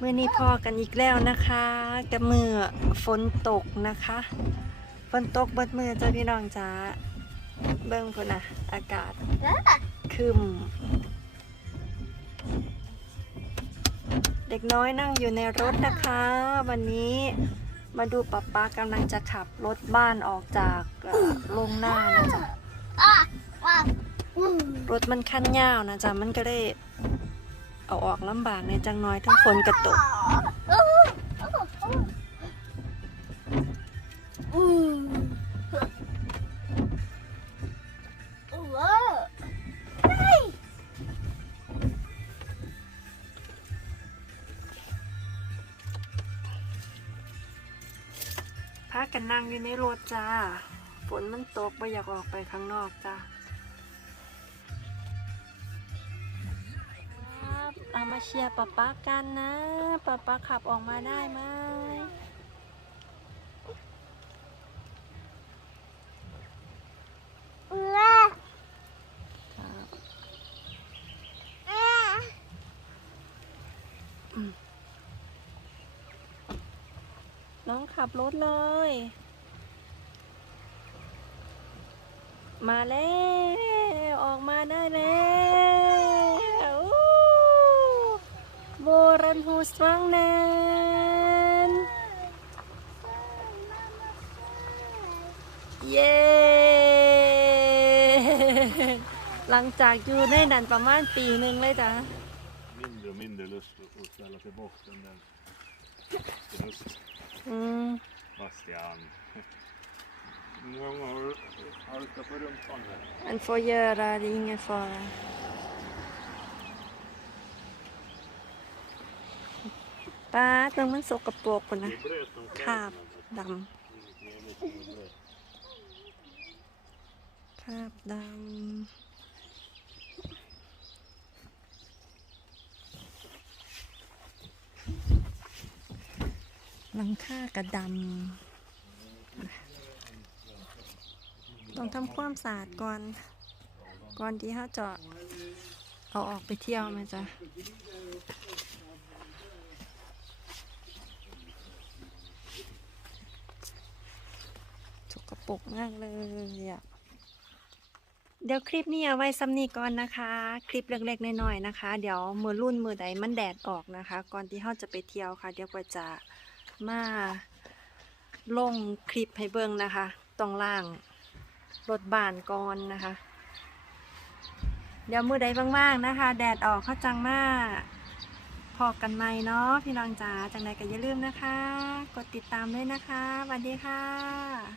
มื่อนี้พอกันอีกแล้วนะคะกับมือฝนตกนะคะ ฝนตกเบิดมือจ้าพี่น้องจ้าเบิ่งพุ่นนะอากาศครึมเด็กน้อยนั่งอยู่ในรถนะคะ วันนี้มาดูป๊าป๊ากำลังจะขับรถบ้านออกจากเอ่อโรงหน้านะจ๊ะรถมันคันยาวนะจ๊ะมันก็ได้ เอาออกลำบากในจังน้อยทั้งฝนกระตกพากันนั่งอยู่ในรถจ้า ฝนมันตกไม่อยากออกไปข้างนอกจ้า มาเชียร์ป๊าป๊ากันนะป๊าป๊าขับออกมาได้ไหมน้องขับรถเลย มาแล้ว ออกมาได้แล้ว โบรันฮูสวังแนนเย้หลังจากอยู่ในนั้นประมาณปีหนึ่งเลยจ้ะ mindre och mindre lust att att ställa sig bort den där till höst. อืม Bastian. Hur många har du halkat på rumpan här? Man får göra det, är ingen fara. Ba, ตรงมันสกปรกคนนะคาบดำคาบดำหลังคากระดำ ต้องทำความสะอาดก่อน ก่อนที่เขาจะเอาออกไปเที่ยวไหมจ๊ะ กปรกมากเลยอะเดี๋ยวคลิปนี้เอาไว้ซ้ำนี้ก่อนนะคะ คลิปเล็กๆน้อยๆนะคะ เดี๋ยวมือรุ่นมือใดมันแดดออกนะคะ ก่อนที่เราจะไปเที่ยวค่ะ เดี๋ยวก็จะมาลงคลิปให้เบิ่งนะคะต้องล่างรถบานก่อนนะคะ เดี๋ยวมือใดว่างๆนะคะ แดดออกเขาจังมากพอกันไหมเนาะพี่น้องจ๋าจังใดก็อย่าลืมนะคะ กดติดตามด้วยนะคะสวัสดีค่ะ